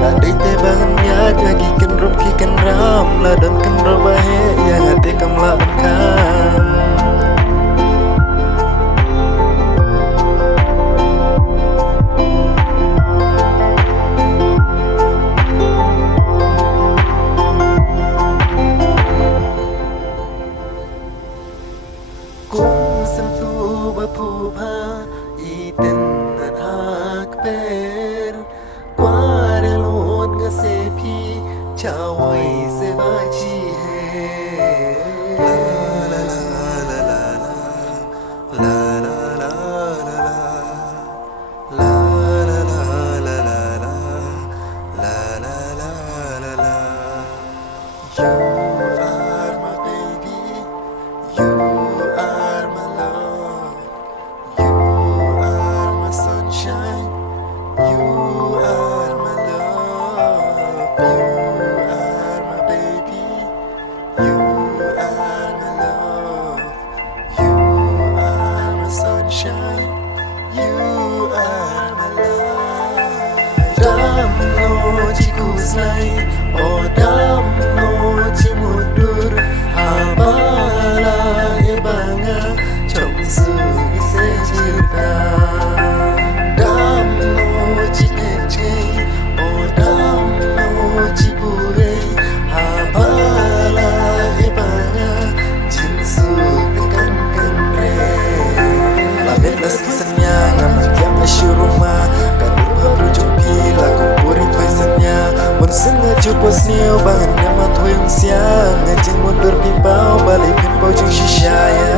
là đi tê bằng nhá cho khi cần rôm khi cần ram là đơn cần rô ba he yang hati kam la kham cũng xem tu ba phu pa i tên na hak per qua để lột ngã se pi chào hỏi se ba chi he la la la la la la la la la la la la la la la la la la you are my baby you are my love you are my sunshine you are my love you are my baby you are my love you are my sunshine you are my life dam lo chiku slay oh dam lo chimudur habala ebanga trong sự sẽ chita dam lo chikete oh dam lo chibure habala ebanga trong sự kan re la vetas kisanya ngam na shuruma kadip habru jumpi la kumpuri tuisanya mun sengaja posneo bangan nama tuing siang ngajeng mundur pimpau balik pimpau jung shishaya